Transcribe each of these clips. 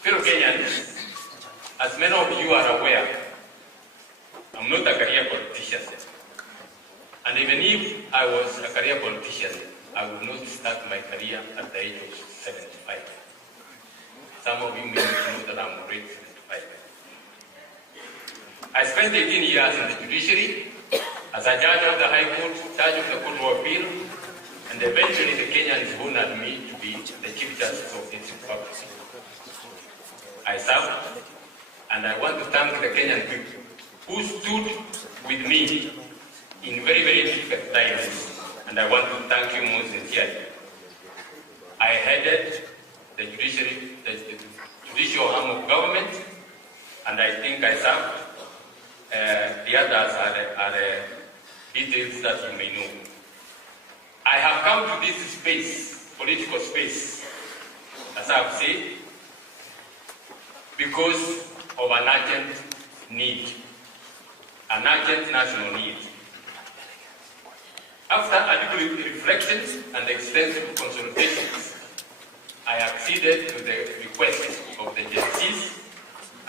Fellow Kenyans, as many of you are aware, I'm not a career politician. And even if I was a career politician, I would not start my career at the age of 75. Some of you may not know that I'm already 75. I spent 18 years in the judiciary as a judge of the High Court, judge of the Court of Appeal, and eventually the Kenyans honored me to be the Chief Justice of this republic. I served, and I want to thank the Kenyan people who stood with me in very, very difficult times, and I want to thank you most sincerely. I headed the judicial arm of government, and I think I served. The others are the details that you may know. I have come to this space, political space, as I have said, because of an urgent need, an urgent national need. After adequate reflections and extensive consultations, I acceded to the request of the Gen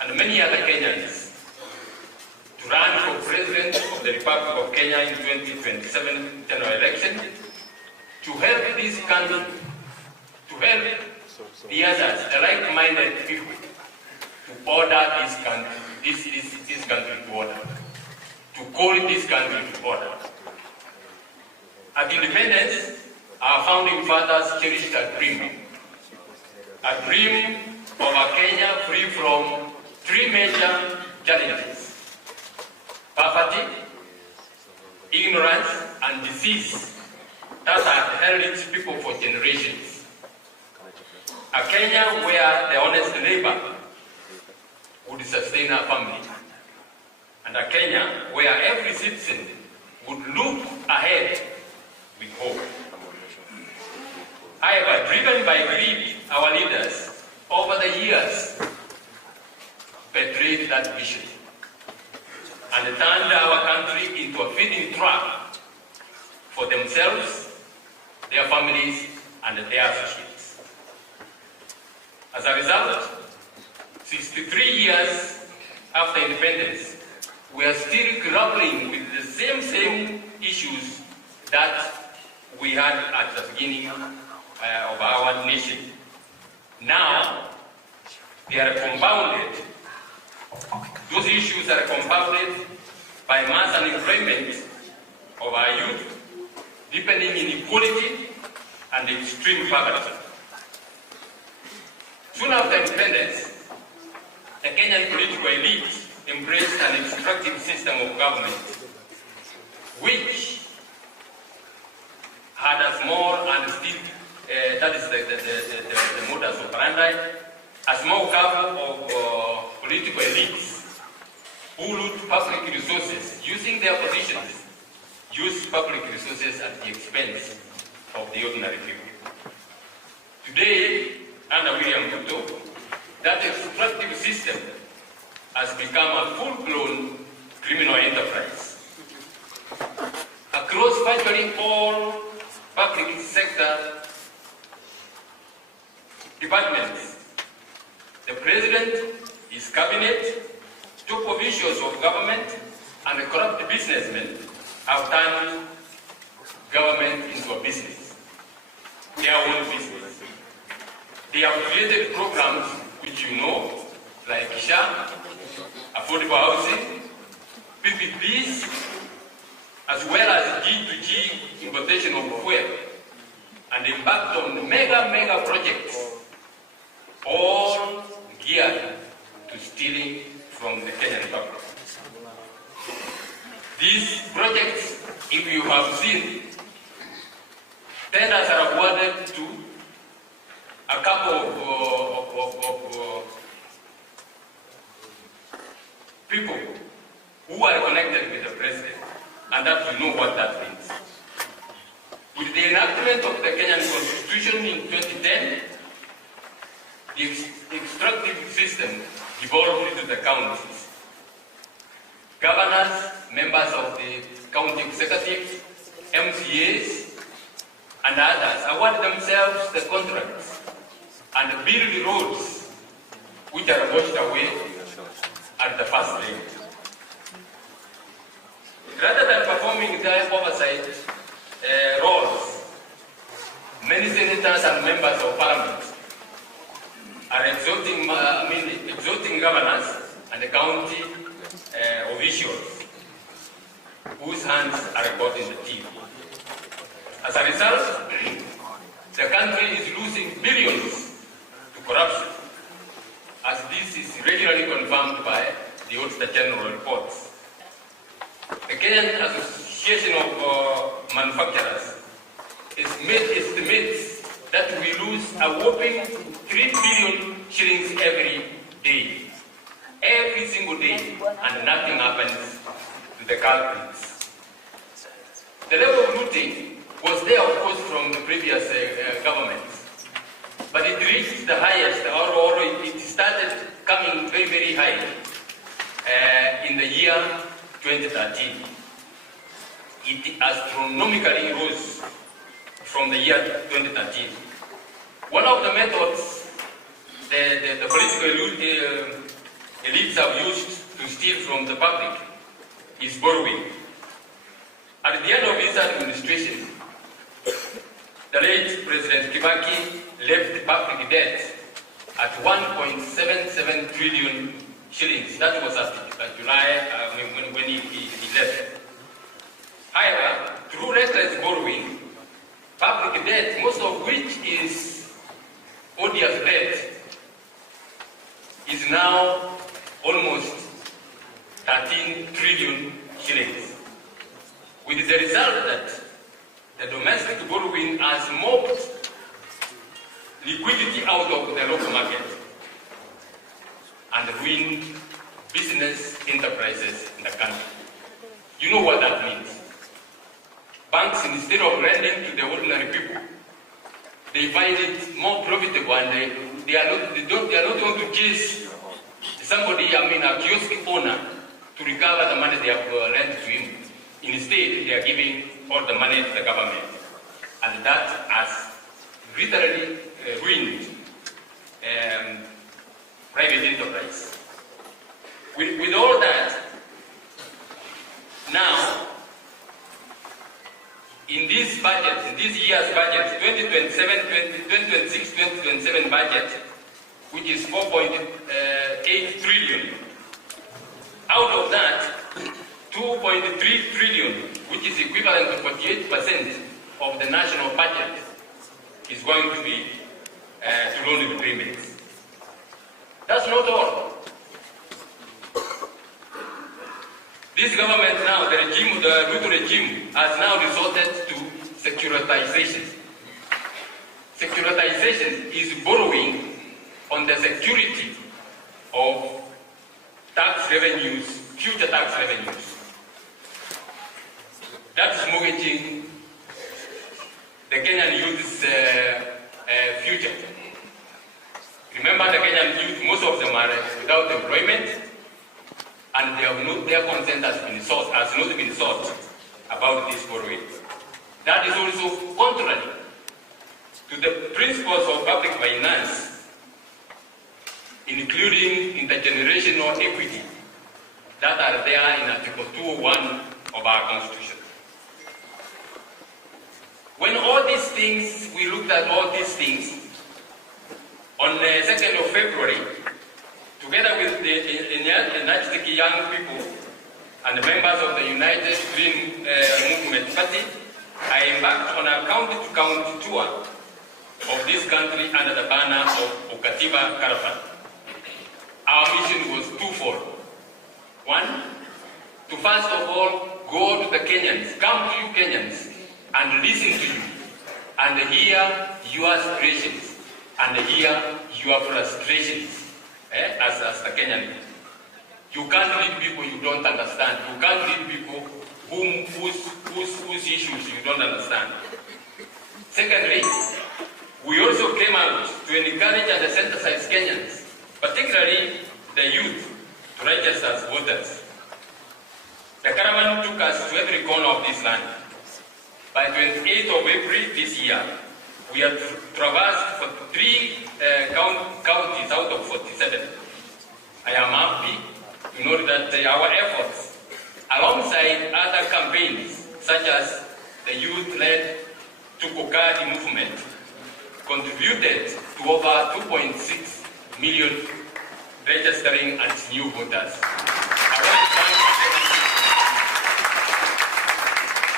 and many other Kenyans to run for President of the Republic of Kenya in 2027 general election to help this country, to help the others, the like-minded people, to order this country, this country to order, to call this country to order. At independence, our founding fathers cherished a dream of a Kenya free from three major challenges: poverty, ignorance, and disease that had held its people for generations. A Kenya where the honest labor would sustain a family, and a Kenya where every citizen would look ahead with hope. However, driven by greed, our leaders over the years betrayed that vision and turned our country into a feeding trap for themselves, their families, and their associates. As a result, 63 years after independence, we are still grappling with the same issues that we had at the beginning of our nation. Now, they are compounded. Those issues are compounded by mass unemployment of our youth, deepening inequality, and extreme poverty. Soon after independence, the Kenyan political elite embraced an extractive system of government, which had a small and still, that is the modus operandi, a small couple of political elites who loot public resources, using their positions, use public resources at the expense of the ordinary people. Today, under William Ruto, that extractive system has become a full-blown criminal enterprise. Across virtually all public sector departments, the President, his cabinet, top officials of government, and the corrupt businessmen have turned government into a business, their own business. They have created programs which you know, like SHA, affordable housing, PPPs, as well as G2G importation of fuel, and embarked on mega projects, all geared to stealing from the Kenyan public. These projects, if you have seen, tenders are awarded to a couple of people who are connected with the President, and that you know what that means. With the enactment of the Kenyan Constitution in 2010, the extractive system devolved into the counties. Governors, members of the county executives, MCAs, and others award themselves the contracts and build roads which are washed away at the first day. Rather than performing their oversight roles, many senators and members of parliament are exalting governors and the county officials whose hands are caught in the teeth. As a result, the country is losing billions to corruption, as this is regularly confirmed by the Auditor General reports. The Kenyan Association of Manufacturers estimates that we lose a whopping 3 billion shillings every day. Every single day, and nothing happens to the culprits. The level of looting was there, of course, from the previous governments, but it reached the highest, or it started coming very, very high in the year 2013. It astronomically rose from the year 2013. One of the methods the political elites have used to steal from the public is borrowing. At the end of his administration, the late President Kibaki left public debt at 1.77 trillion shillings. That was at July when he left. However, through reckless borrowing, public debt, most of which is odious debt, is now almost 13 trillion shillings. With the result that the domestic borrowing has mopped liquidity out of the local market and ruined business enterprises in the country. You know what that means. Banks, instead of lending to the ordinary people, they find it more profitable, and they are not going to chase somebody, a kiosk owner, to recover the money they have lent to him. Instead, they are giving all the money to the government, and that has literally ruined private enterprise. With all that, now, in this budget, in this year's budget, 2026-2027 budget, which is 4.8 trillion, out of that, 2.3 trillion, which is equivalent to 48% of the national budget, is going to be to loan repayments. That's not all. This government now, the Ruto regime, has now resorted to securitization. Securitization is borrowing on the security of tax revenues, future tax revenues. That's mortgaging the Kenyan youth's future. Remember, the Kenyan youth, most of them are without employment, and their consent has not been sought about this borrowing. That is also contrary to the principles of public finance, including intergenerational equity, that are there in Article 201 of our Constitution. When all these things, we looked at all these things, on the 2nd of February, together with the energetic young people and the members of the United Green Movement Party, I embarked on a county-to-county tour of this country under the banner of Katiba Caravan. Our mission was twofold. One, to first of all go to the Kenyans, come to you Kenyans, and listen to you, and hear your aspirations, and hear your frustrations. As the Kenyan. You can't lead people you don't understand. You can't lead people whose issues you don't understand. Secondly, we also came out to encourage and sensitize Kenyans, particularly the youth, to register as voters. The caravan took us to every corner of this land. By 28th of April this year, we had traversed for 3 counties out of 47. God movement contributed to over 2.6 million registering as new voters.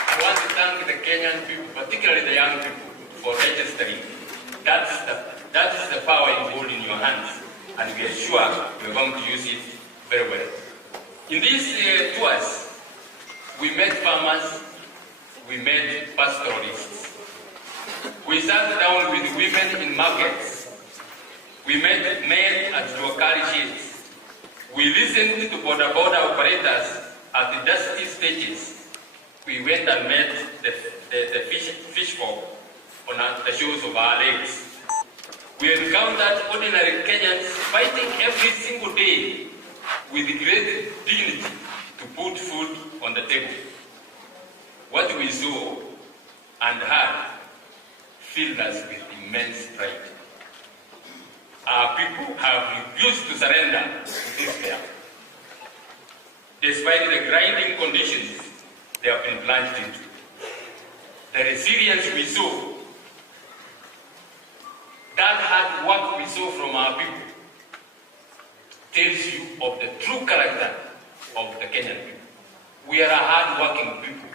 I want to thank the Kenyan people, particularly the young people, for registering. That is the power you hold in your hands, and we are sure we are going to use it very well. In these tours, we met farmers, we met pastoralists. We sat down with women in markets. We met men at local sheds. We listened to border operators at the dusty stages. We went and met the fish folk on the shores of our lakes. We encountered ordinary Kenyans fighting every single day with great dignity to put food on the table. What we saw and heard filled us with immense pride. Our people have refused to surrender to despair. Despite the grinding conditions they have been plunged into, the resilience we saw, that hard work we saw from our people, tells you of the true character of the Kenyan people. We are a hard-working people,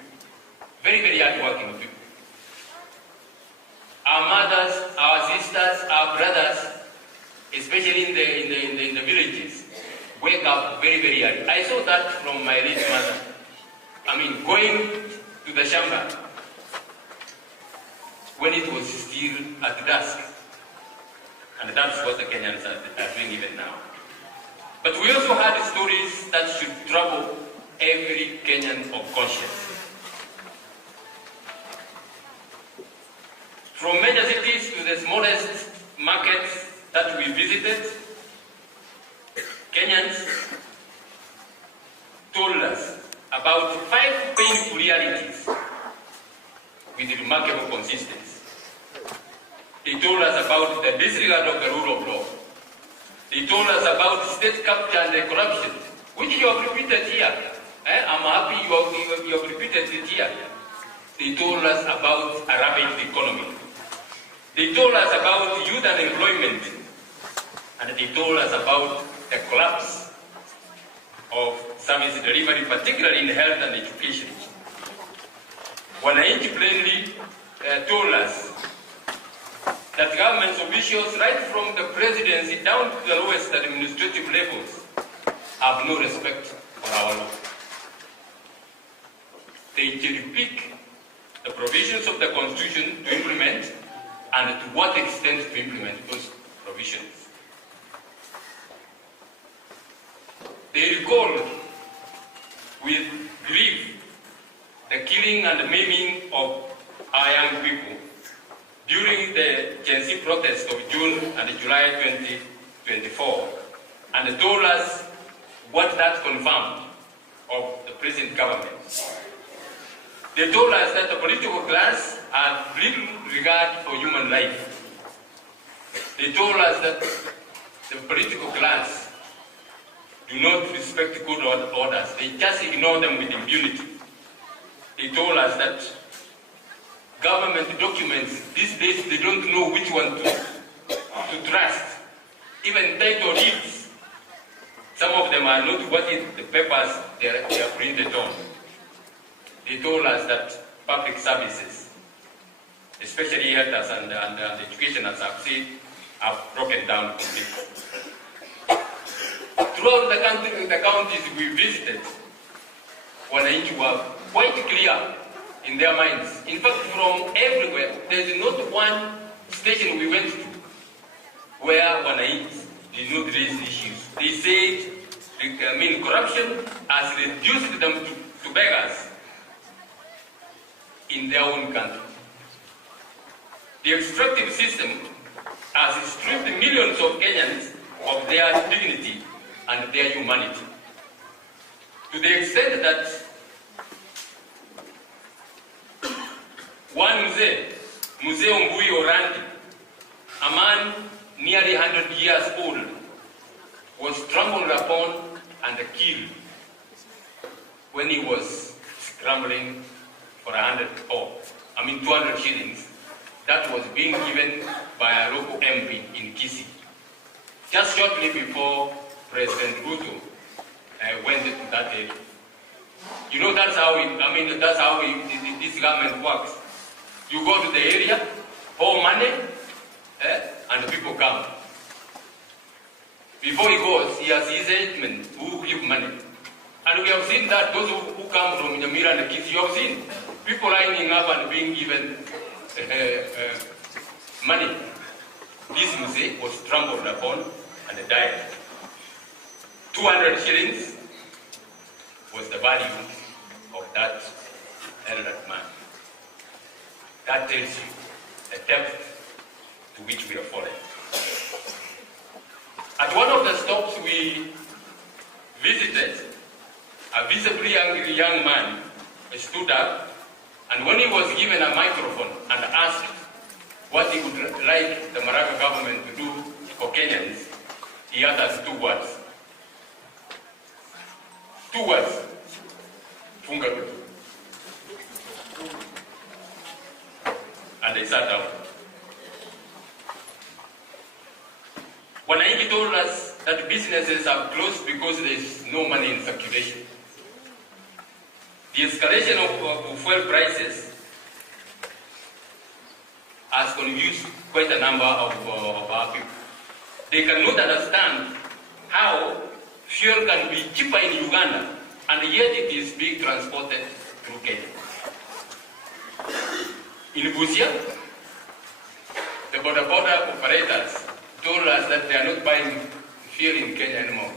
very, very hard-working people. Our mothers, our sisters, our brothers, especially in the villages, wake up very, very early. I saw that from my late mother. I mean, going to the shamba when it was still at dusk. And that's what the Kenyans are doing even now. But we also had stories that should trouble every Kenyan of conscience. From major cities to the smallest markets that we visited, Kenyans told us about 5 painful realities with remarkable consistency. They told us about the disregard of the rule of law. They told us about state capture and corruption, which you have repeated here. I'm happy you have repeated it here. They told us about a rapid economy. They told us about youth unemployment. And they told us about the collapse of service delivery, particularly in health and education. Wananchi plainly told us that government officials, right from the presidency down to the lowest administrative levels, have no respect for our law. They cherry-pick the provisions of the Constitution to implement, and to what extent to implement those provisions. They recall with grief the killing and maiming of our young people during the Gen Z protest of June and July 2024, and told us what that confirmed of the present government. They told us that the political class had little regard for human life. They told us that the political class do not respect good orders. They just ignore them with impunity. They told us that government documents, these days, they don't know which one to trust. Even title deeds, some of them are not what is the papers they are printed on. They told us that public services, especially health and education, as I've said, have broken down completely. Throughout the country, in the counties we visited, wananchi were quite clear in their minds. In fact, from everywhere, there is not one station we went to where wananchi did not raise issues. They said, corruption has reduced them to beggars in their own country. The extractive system has stripped millions of Kenyans of their dignity and their humanity, to the extent that one Mzee Mbui Orandi, a man nearly 100 years old, was trampled upon and killed when he was scrambling for 200 shillings that was being given by a local MP in Kisii, just shortly before President Ruto went to that area. You know, that's how this government works. You go to the area, pour money, and people come. Before he goes, he has his agent who give money. And we have seen that those who come from Nyamira and Kisii, you have seen people lining up and being given money. This Muse was trampled upon and died. 200 shillings was the value of that elder man. That tells you the depth to which we are falling. At one of the stops we visited, a visibly angry young man stood up, and when he was given a microphone and asked what he would like the Maraga government to do for Kenyans, he uttered two words. Two words. Funga Ruto. And they sat down. Wananchi told us that businesses are closed because there is no money in circulation. The escalation of fuel prices has confused quite a number of our people. They cannot understand how fuel can be cheaper in Uganda and yet it is being transported through Kenya. In Busia, the border operators told us that they are not buying fuel in Kenya anymore.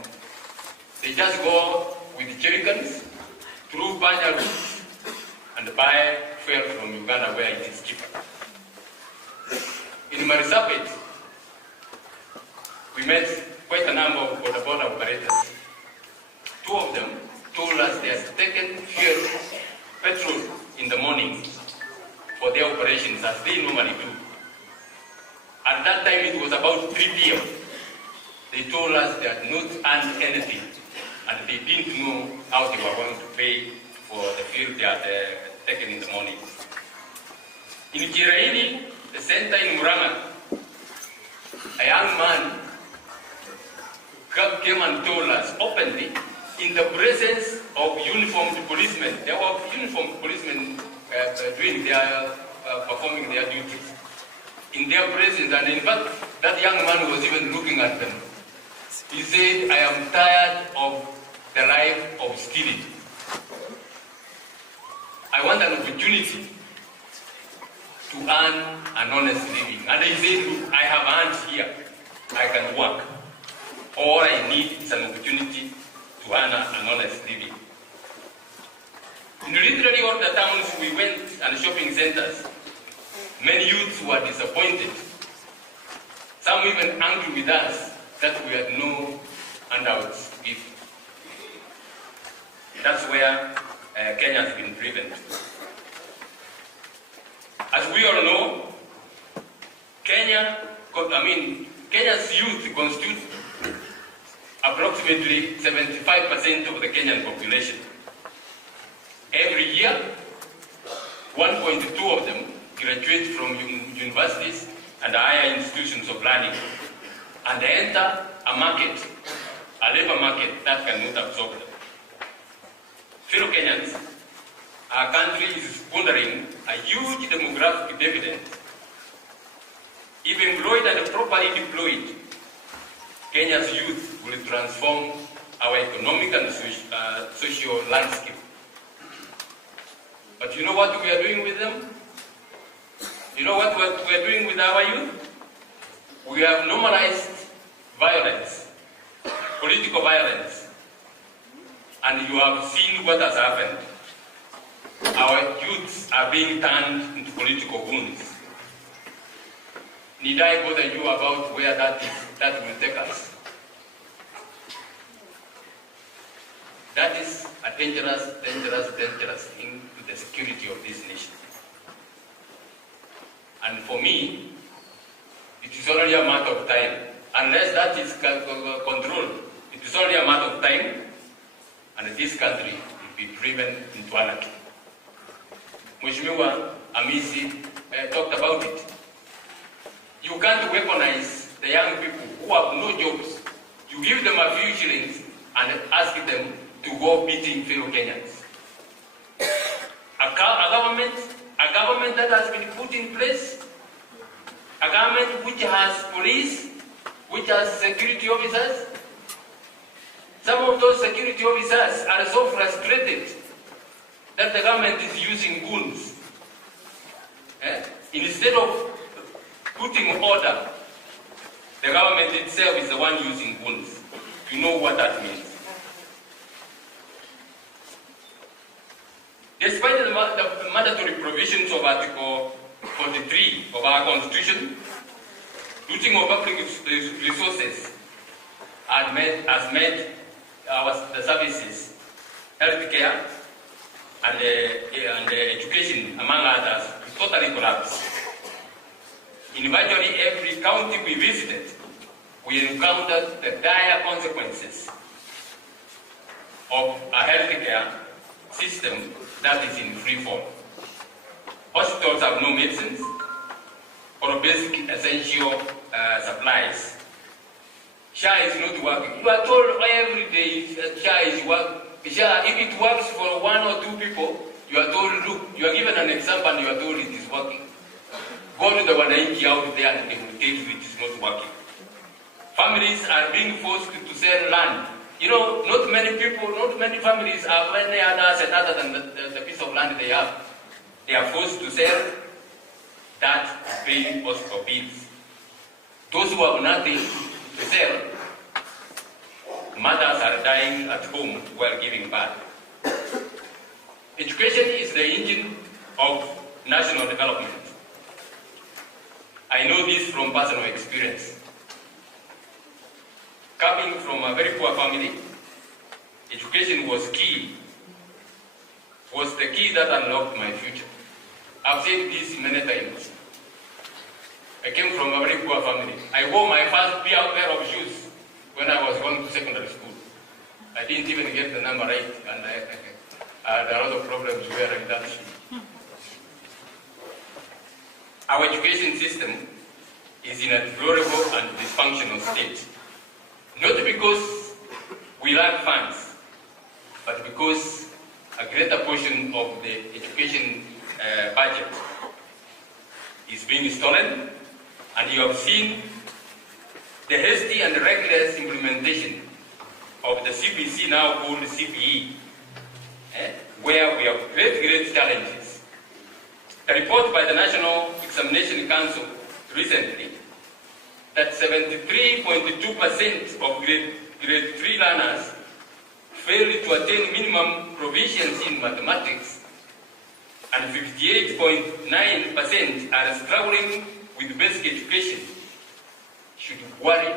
They just go with jerrycans through Banya routes and buy fuel from Uganda where it is cheaper. In Marisabit, we met quite a number of border operators. Two of them told us they have taken fuel, petrol in the morning for their operations as they normally do. At that time it was about 3 p.m. They told us they had not earned anything and they didn't know how they were going to pay for the fuel they had taken in the morning. In Kiraini, the center in Maraga, a young man came and told us openly, in the presence of uniformed policemen, there were uniformed policemen performing their duties. In their presence, and in fact, that young man was even looking at them. He said, I am tired of the life of stealing. I want an opportunity to earn an honest living. And he said, look, I have hands here. I can work. All I need is an opportunity to earn an honest living. In literally all the towns we went and shopping centers, many youths were disappointed. Some even angry with us that we had no handouts given. That's where Kenya has been driven to. As we all know, Kenya's youth constitute approximately 75% of the Kenyan population. Every year, 1.2 of them graduate from universities and higher institutions of learning and enter a market, a labor market that cannot absorb them. Fellow Kenyans, our country is squandering a huge demographic dividend. If employed and properly deployed, Kenya's youth will transform our economic and social landscape. But you know what we are doing with them? You know what we are doing with our youth? We have normalized violence, political violence, and you have seen what has happened. Our youths are being turned into political goons. Need I bother you about where that will take us? That is a dangerous thing to the security of this nation. And for me, it is only a matter of time. Unless that is controlled, it is only a matter of time, and this country will be driven into anarchy. Mheshimiwa Amisi talked about it. You can't weaponize the young people who have no jobs. You give them a few shillings and ask them to go beating fellow Kenyans. A government that has been put in place, a government which has police, which has security officers. Some of those security officers are so frustrated that the government is using goons. Instead of putting order, the government itself is the one using goons. You know what that means. Despite the mandatory provisions of Article 43 of our Constitution, looting of public resources has made the services, healthcare, and education, among others, totally collapse. In virtually every county we visited, we encountered the dire consequences of a healthcare system that is in free fall. Hospitals have no medicines or basic essential supplies. SHA is not working. You are told every day SHA is working. SHA, if it works for one or two people, you are told, look, you are given an example and you are told it is working. Go to the wananchi out there and they will tell you it is not working. Families are being forced to sell land. You know, not many people, not many families have any other asset other than the piece of land they have. They are forced to sell that to pay hospital bills. Those who have nothing to sell, mothers are dying at home while giving birth. Education is the engine of national development. I know this from personal experience. Coming from a very poor family, education was the key that unlocked my future. I've said this many times. I came from a very poor family. I wore my first pair of shoes when I was going to secondary school. I didn't even get the number right, and I had a lot of problems wearing that shoe. Our education system is in a deplorable and dysfunctional state. Not because we lack funds, but because a greater portion of the education budget is being stolen, and you have seen the hasty and reckless implementation of the CBC, now called CPE, where we have great challenges. A report by the National Examination Council recently that 73.2% of grade 3 learners failed to attain minimum proficiency in mathematics, and 58.9% are struggling with basic education, should worry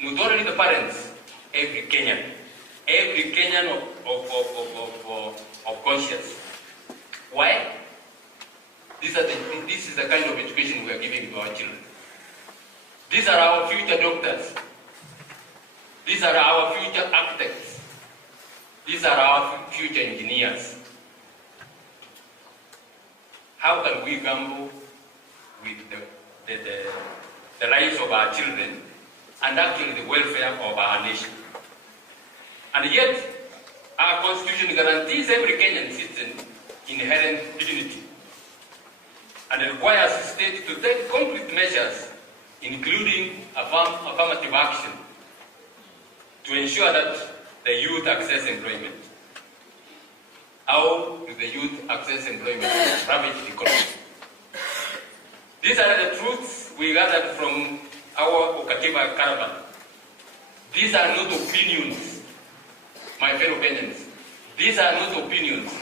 not only the parents, every Kenyan of conscience. Why? This is the kind of education we are giving to our children. These are our future doctors. These are our future architects. These are our future engineers. How can we gamble with the lives of our children and actually the welfare of our nation? And yet, our Constitution guarantees every Kenyan citizen inherent dignity and requires the state to take concrete measures, including affirmative action, to ensure that the youth access employment. How do the youth access employment in the private economy? These are the truths we gathered from our Okativa caravan. These are not opinions, my fellow Kenyans. These are not opinions.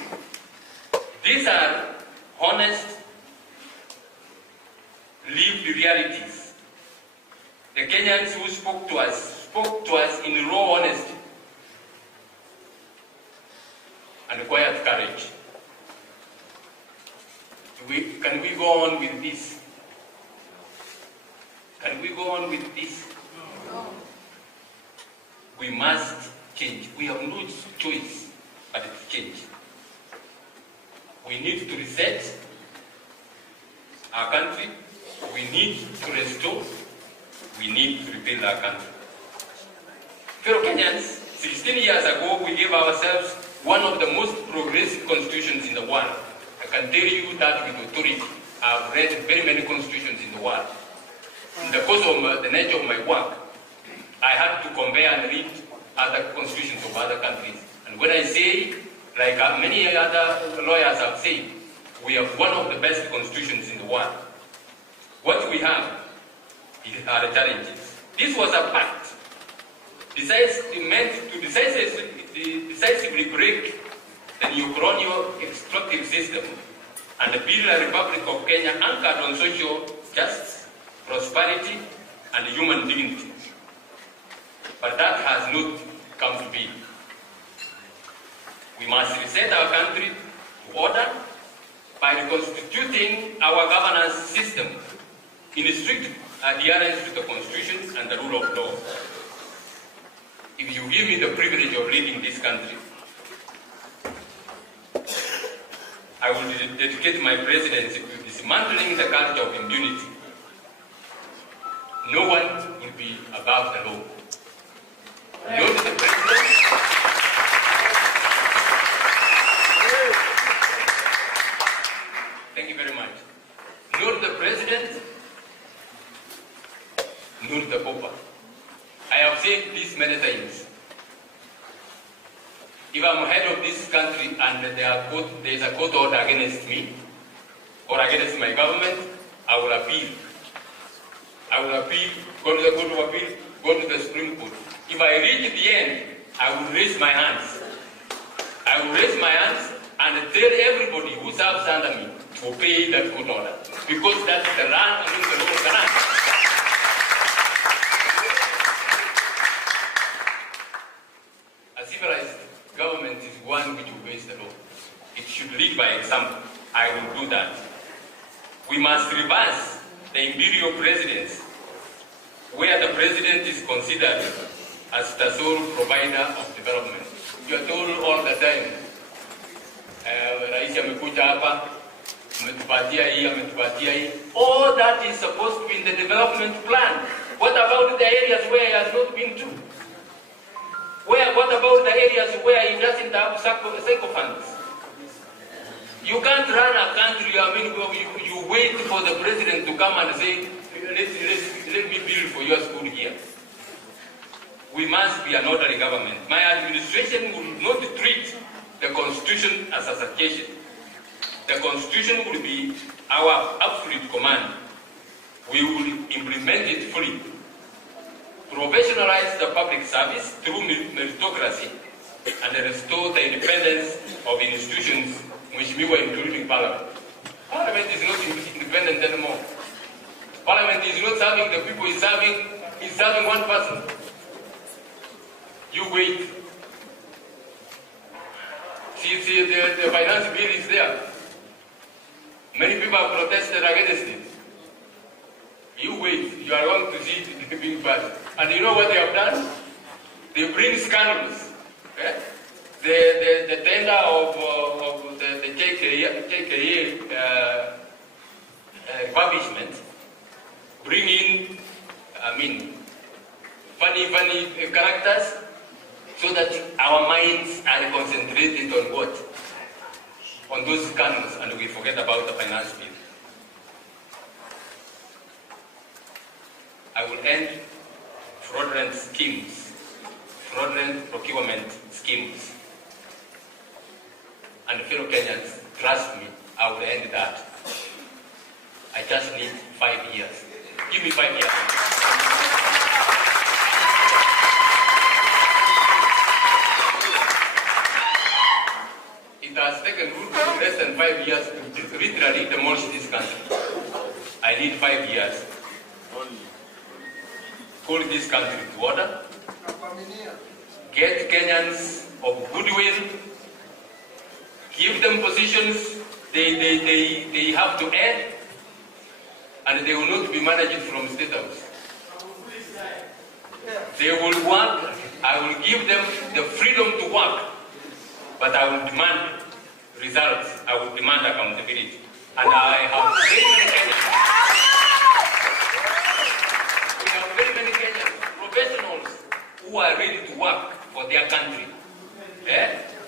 These are honest, lived realities. The Kenyans who spoke to us in raw honesty and quiet courage. Can we go on with this? Can we go on with this? No. We must change. We have no choice but to change. We need to reset our country. we need to restore, we need to rebuild our country. Fellow Kenyans, 16 years ago, we gave ourselves one of the most progressive constitutions in the world. I can tell you that with authority. I've read very many constitutions in the world. In the course of the nature of my work, I had to compare and read other constitutions of other countries. And when I say, like many other lawyers have said, we have one of the best constitutions in the world. What we have are the challenges. This was a pact meant to decisively break the neocolonial extractive system and build a Republic of Kenya anchored on social justice, prosperity, and human dignity. But that has not come to be. We must reset our country to order by reconstituting our governance system in strict adherence to the Constitution and the rule of law. If you give me the privilege of leading this country, I will dedicate my presidency to dismantling the culture of impunity. No one will be above the law. Not the president. Thank you very much. Not the president, not the pauper. I have said this many times. If I'm head of this country and there is a court order against me or against my government, I will appeal. I will appeal, go to the Court of Appeal, go to the Supreme Court. If I reach the end, I will raise my hands. I will raise my hands and tell everybody who serves under me to obey that court order. Because that's the land and the law of the land. A civilized government is one which obeys the law. It should lead by example. I will do that. We must reverse the imperial presidents, where the president is considered as the sole provider of development. You are told all the time, Rais amekuja hapa, ametupatia hii. All that is supposed to be in the development plan. What about the areas where he has not been to? What about the areas where he doesn't have sycophants? You can't run a country, you wait for the president to come and say, let me build for your school here. We must be an orderly government. My administration will not treat the Constitution as a suggestion. The Constitution will be our absolute command. We will implement it fully. Professionalize the public service through meritocracy and restore the independence of institutions, which we were including Parliament. Parliament is not independent anymore. Parliament is not serving the people, it's serving one person. You wait. See, the finance bill is there. Many people have protested against it. You wait. You are going to see it being passed. And you know what they have done? They bring scandals. Okay? The tender of the JKA refurbishment, bring in, funny characters, so that our minds are concentrated on what? On those scandals, and we forget about the finance bill. I will end fraudulent schemes, fraudulent procurement schemes. And fellow Kenyans, trust me, I will end that. I just need 5 years. Give me 5 years. It has taken Ruto less than 5 years to literally demolish this country. I need 5 years. Call this country to order. Get Kenyans of goodwill. Give them positions they have to earn, and they will not be managed from State House. They will work. I will give them the freedom to work, but I will demand results. I will demand accountability. And I have very many Kenyans. who are ready to work for their country.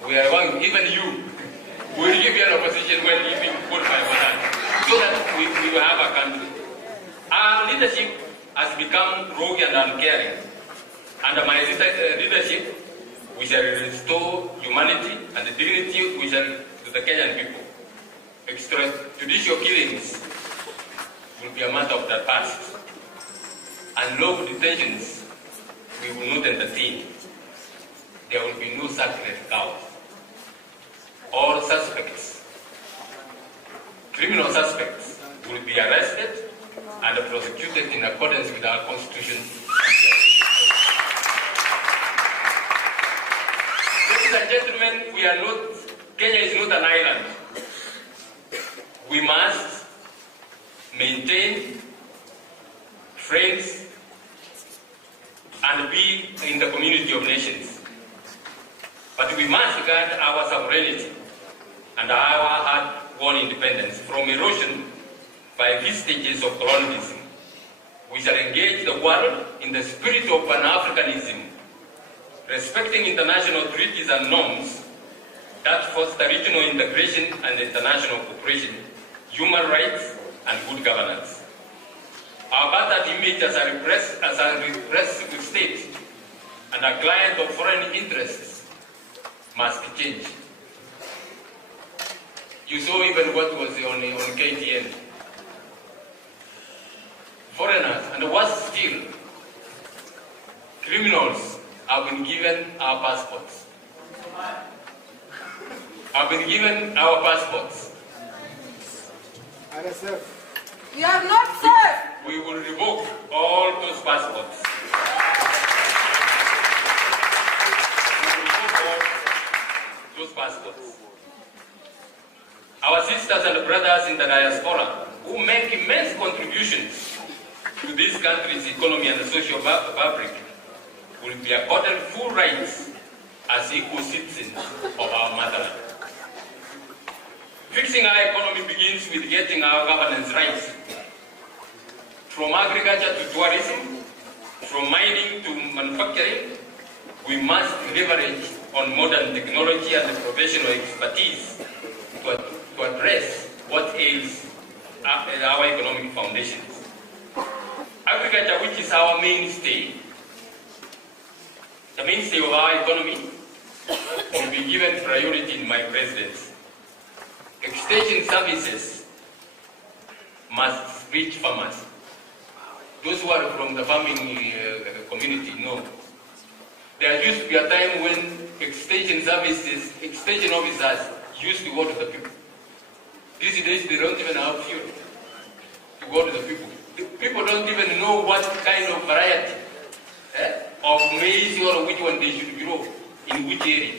We are going, even you, we will give you an opposition when you qualify for that, so that we will have a country. Our leadership has become rogue and uncaring. Under my leadership, we shall restore humanity and the dignity to the Kenyan people. Extrajudicial killings will be a matter of the past. And lawful detentions, we will not entertain. There will be no sacred cows. All suspects, criminal suspects, will be arrested and prosecuted in accordance with our Constitution. Ladies and gentlemen, Kenya is not an island. We must maintain friends and be in the community of nations. But we must guard our sovereignty and our hard-won independence from erosion by vestiges of colonialism. We shall engage the world in the spirit of Pan-Africanism, respecting international treaties and norms that foster regional integration and international cooperation, human rights, and good governance. Our battered image as a repressive state and a client of foreign interests must change. You saw even what was on KTN. Foreigners, and worse still, criminals have been given our passports. RSF. You are not safe. We will revoke all those passports. Our sisters and brothers in the diaspora who make immense contributions to this country's economy and the social fabric will be accorded full rights as equal citizens of our motherland. Fixing our economy begins with getting our governance rights. From agriculture to tourism, from mining to manufacturing, we must leverage on modern technology and professional expertise to address what ails our economic foundations. Agriculture, which is our mainstay, the mainstay of our economy, will be given priority in my presidency. Extension services must reach farmers. Those who are from the farming community know. There used to be a time when extension officers used to go to the people. These days they don't even have fuel to go to the people. The people don't even know what kind of variety of maize or which one they should grow in which area.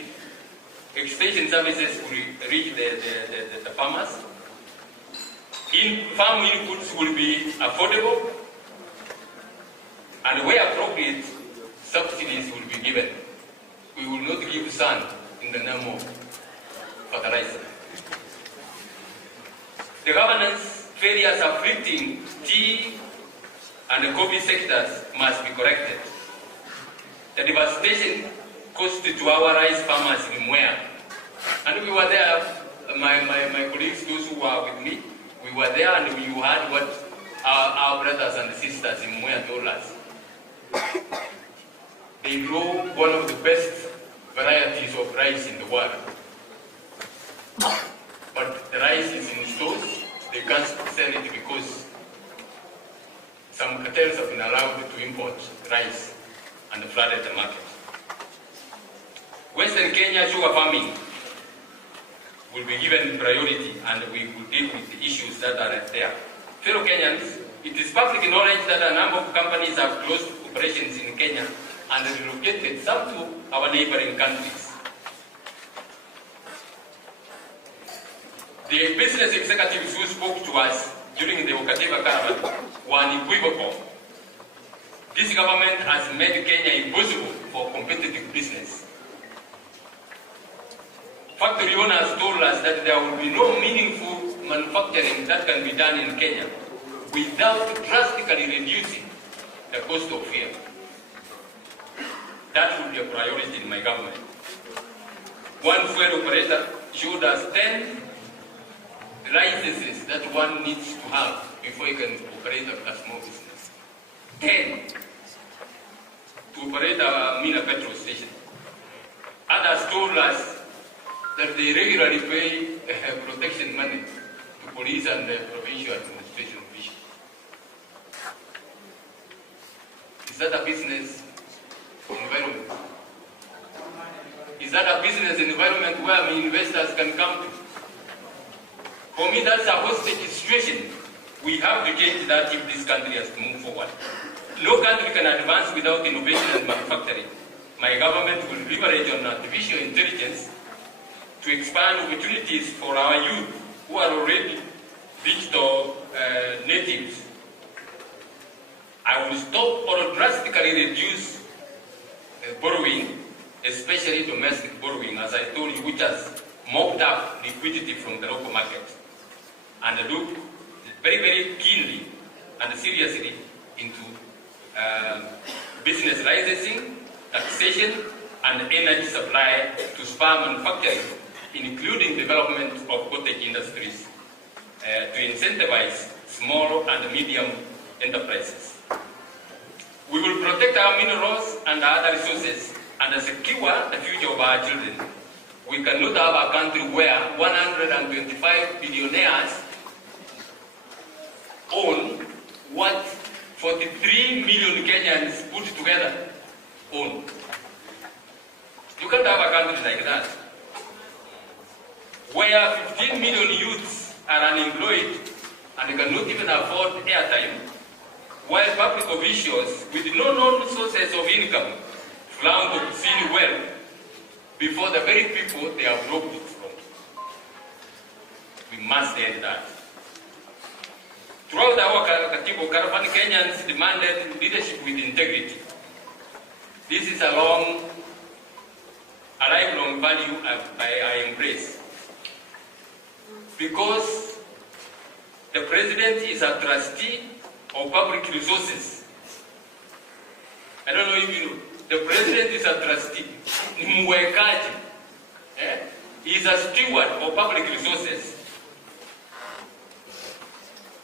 Extension services will reach the farmers. Farm inputs will be affordable, and where appropriate, subsidies will be given. We will not give sand in the name of fertilizer. The governance failures afflicting tea and the coffee sectors must be corrected. The devastation caused to our rice farmers in Mwea. And we were there, my colleagues, those who were with me, we were there and we heard what our brothers and sisters in Mwea told us. They grow one of the best varieties of rice in the world. But the rice is in stores, they can't sell it because some cartels have been allowed to import rice and flooded the market. Western Kenya sugar farming will be given priority and we will deal with the issues that are there. Fellow Kenyans, it is public knowledge that a number of companies have closed operations in Kenya and relocated some to our neighboring countries. The business executives who spoke to us during the Okateva caravan were unequivocal. This government has made Kenya impossible for competitive business. Factory owners told us that there will be no meaningful manufacturing that can be done in Kenya without drastically reducing the cost of fuel. The a priority in my government. One fuel operator showed us 10 licenses that one needs to have before you can operate a small business. 10 to operate a Mina petrol station. Others told us that they regularly pay protection money to police and the provincial administration officials. Is that a business environment? Is that a business environment where investors can come to? For me, that's a hostage situation. We have to change that if this country has to move forward. No country can advance without innovation and manufacturing. My government will leverage on artificial intelligence to expand opportunities for our youth who are already digital natives. I will stop or drastically reduce borrowing, especially domestic borrowing, as I told you, which has mopped up liquidity from the local market, and look very, very keenly and seriously into business licensing, taxation, and energy supply to spur manufacturing, including development of cottage industries to incentivize small and medium enterprises. We will protect our minerals and other resources and secure the future of our children. We cannot have a country where 125 billionaires own what 43 million Kenyans put together own. You can't have a country like that, where 15 million youths are unemployed and cannot even afford airtime, while public officials with no known sources of income flaunt obscene wealth before the very people they have robbed it from. We must end that. Throughout our Katibu Caravan, Kenyans demanded leadership with integrity. This is a lifelong value I embrace. Because the president is a trustee of public resources. I don't know if you know. The president is a trustee. He is a steward of public resources.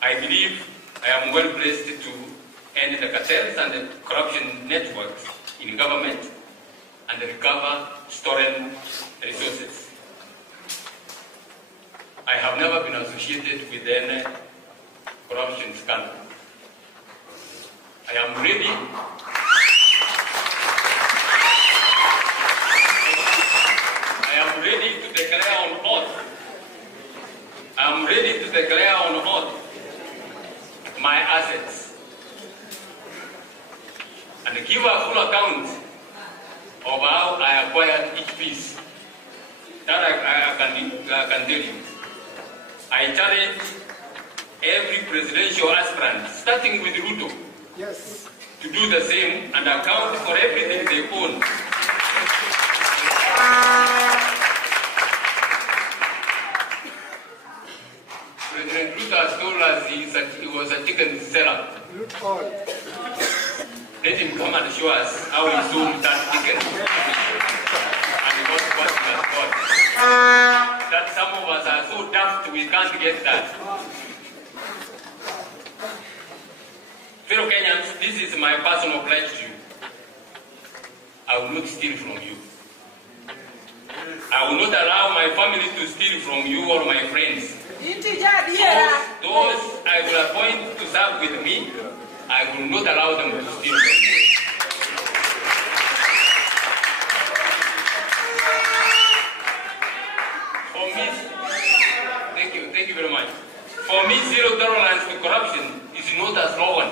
I believe I am well placed to end the cartels and the corruption networks in government and recover stolen resources. I have never been associated with any corruption scandal. I am ready. I am ready to declare on oath. I am ready to declare on oath my assets and give a full account of how I acquired each piece. That I can tell you. I challenge every presidential aspirant, starting with Ruto, yes, to do the same and account for everything they own. President Ruto has told us he was a chicken seller. Let him come and show us how he sold that chicken and what he has got. That some of us are so daft we can't get that. Fellow Kenyans, this is my personal pledge to you. I will not steal from you. I will not allow my family to steal from you or my friends. Those I will appoint to serve with me, I will not allow them to steal from you. For me, thank you very much. For me, zero tolerance to corruption is not a slogan.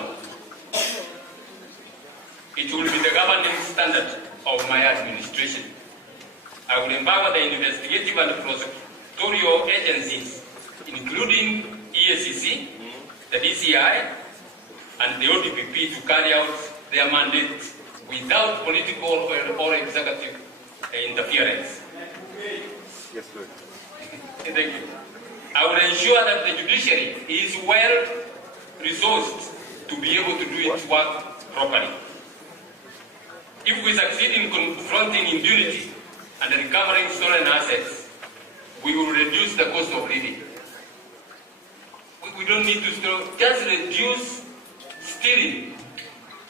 It will be the governing standard of my administration. I will empower the investigative and prosecutorial agencies, including EACC, the DCI, and the ODPP to carry out their mandate without political or executive interference. yes, Lord. Thank you. I will ensure that the judiciary is well resourced to be able to do its work properly. If we succeed in confronting impunity and recovering stolen assets, we will reduce the cost of living. We don't need to just reduce stealing,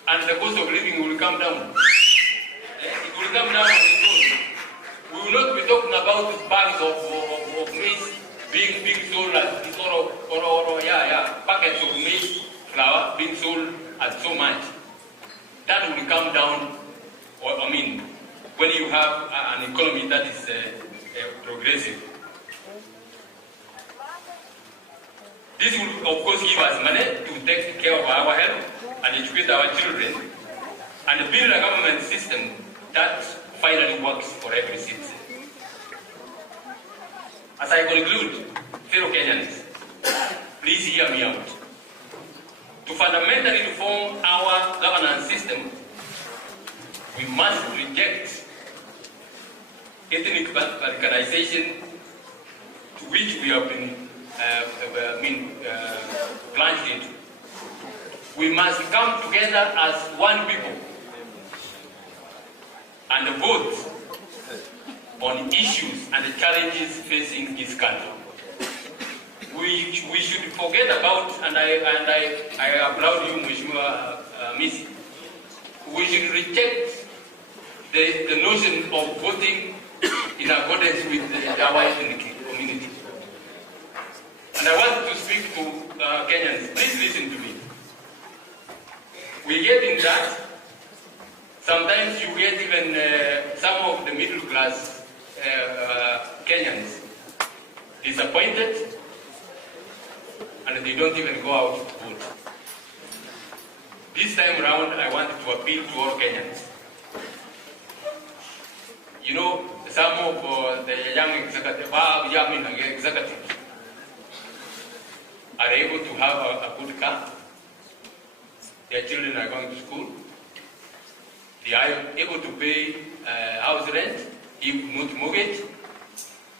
and the cost of living will come down. It will come down on its own. We will not be talking about bags of maize being sold at packets of maize flour being sold at so much. That will come down, when you have an economy that is progressive. This will, of course, give us money to take care of our health and educate our children and build a government system that finally works for every citizen. As I conclude, fellow Kenyans, please hear me out. To fundamentally reform our governance system, we must reject ethnic balkanization to which we have been plunged into. We must come together as one people and vote on issues and the challenges facing this country. We should forget about, and I applaud you, Mheshimiwa Misi. We should reject the notion of voting in accordance with our ethnic community. And I want to speak to Kenyans. Please listen to me. We get in that. Sometimes you get even some of the middle class Kenyans disappointed, and they don't even go out to vote. This time around, I want to appeal to all Kenyans. You know, some of the young executives are able to have a good car. Their children are going to school. They are able to pay house rent, if not mortgage,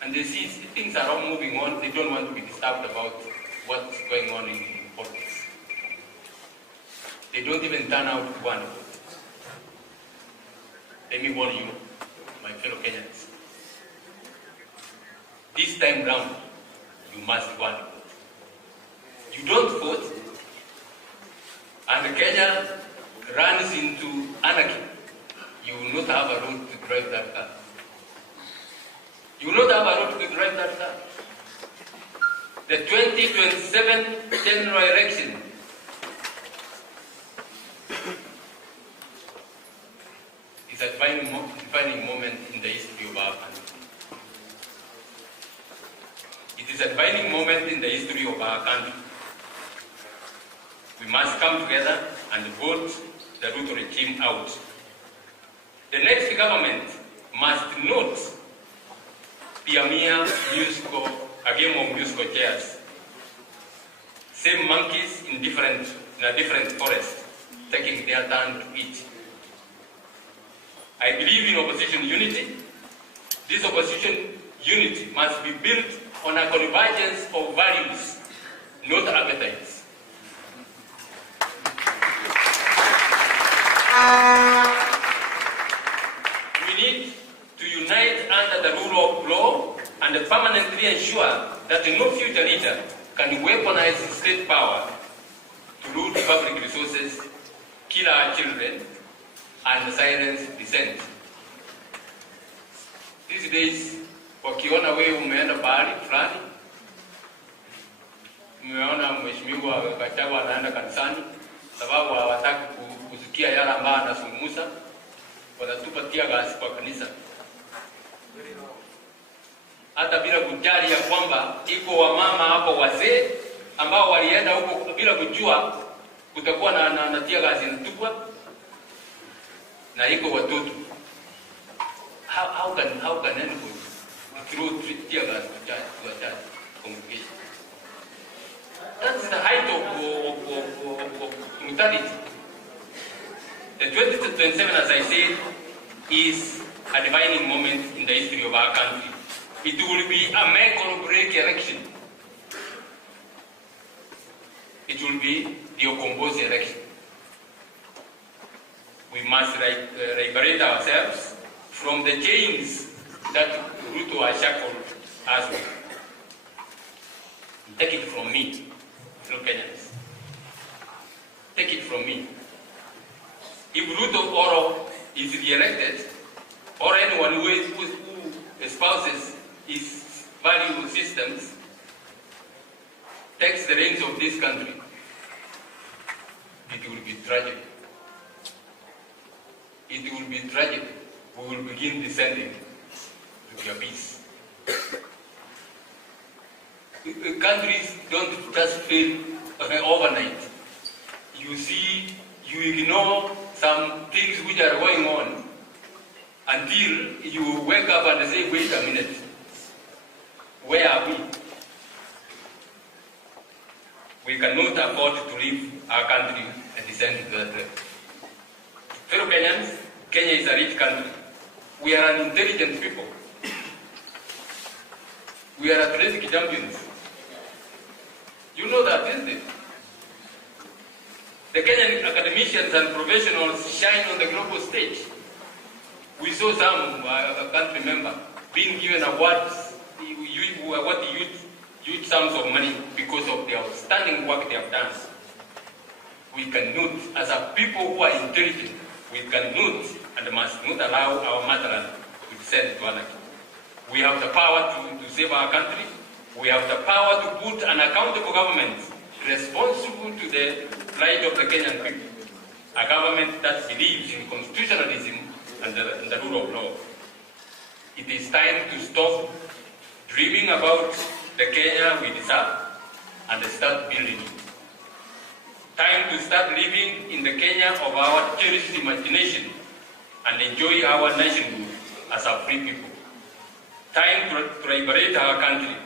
and they see things are all moving on. They don't want to be disturbed about what's going on in politics. They don't even turn out to want to vote. Let me warn you, my fellow Kenyans. This time round, you must want to vote. You don't vote, and Kenya runs into anarchy. You will not have a road to drive that car. You will not have a road to drive that car. The 2027 general election is a defining moment in the history of our country. It is a defining moment in the history of our country. We must come together and vote the Ruto regime out. The next government must not be a mere a game of musical chairs. Same monkeys in a different forest, taking their turn to eat. I believe in opposition unity. This opposition unity must be built on a convergence of values, not appetites. We need to unite under the rule of law and permanently ensure that no future leader can weaponize state power to loot public resources, kill our children, and silence dissent. These days, wakiona wewe umeenda bahari fulani, umeona mheshimiwa Gachagua anaenda kanisani, sababu hawataki kusikia yale ambayo anazungumza, wanatupatia gasi kwa kanisa. Hata bila kujali ya kwamba iko wamama hapo wazee ambao walienda huko bila kujua kutakuwa na tia gasi natupwa, na iko watoto. How can anybody throw tear gas to a church congregation? That's the height of brutality. The 2027, as I said, is a defining moment in the history of our country. It will be a make or break election. It will be the Okombozi election. we must liberate ourselves from the chains that Ruto has shackled us with. Take it from me, fellow Kenyans. Take it from me. If Ruto Oro is re-elected, or anyone who espouses his value systems takes the reins of this country, it will be tragic. It will be tragic. We will begin descending to the abyss. Countries don't just fail overnight. You see, you ignore some things which are going on until you wake up and say, wait a minute, where are we? We cannot afford to leave our country and descend to that level. Fellow Kenyans, Kenya is a rich country. We are an intelligent people. We are athletic champions. You know that, isn't it? The Kenyan academicians and professionals shine on the global stage. We saw some country member being given awards, huge sums of money because of the outstanding work they have done. We cannot, as a people who are intelligent, we cannot and must not allow our motherland to descend to anarchy. We have the power to save our country. We have the power to put an accountable government responsible to the plight of the Kenyan people. A government that believes in constitutionalism and the rule of law. It is time to stop dreaming about the Kenya we deserve and start building it. Time to start living in the Kenya of our cherished imagination and enjoy our nationhood as a free people. Time to liberate our country.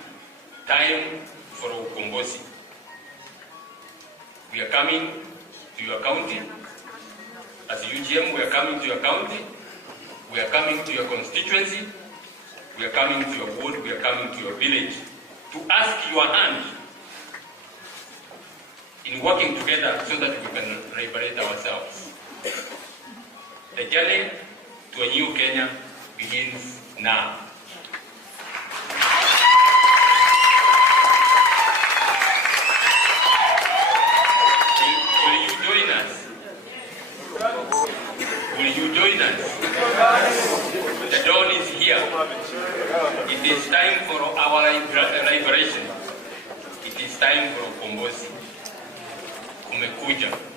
Time for ukombozi. We are coming to your county. As UGM, we are coming to your county. We are coming to your constituency. We are coming to your ward. We are coming to your village to ask your hand in working together so that we can liberate ourselves. The journey to a new Kenya begins now. Will you join us? Will you join us? The dawn is here. It is time for our liberation. It is time for ukombozi. Kumekuja.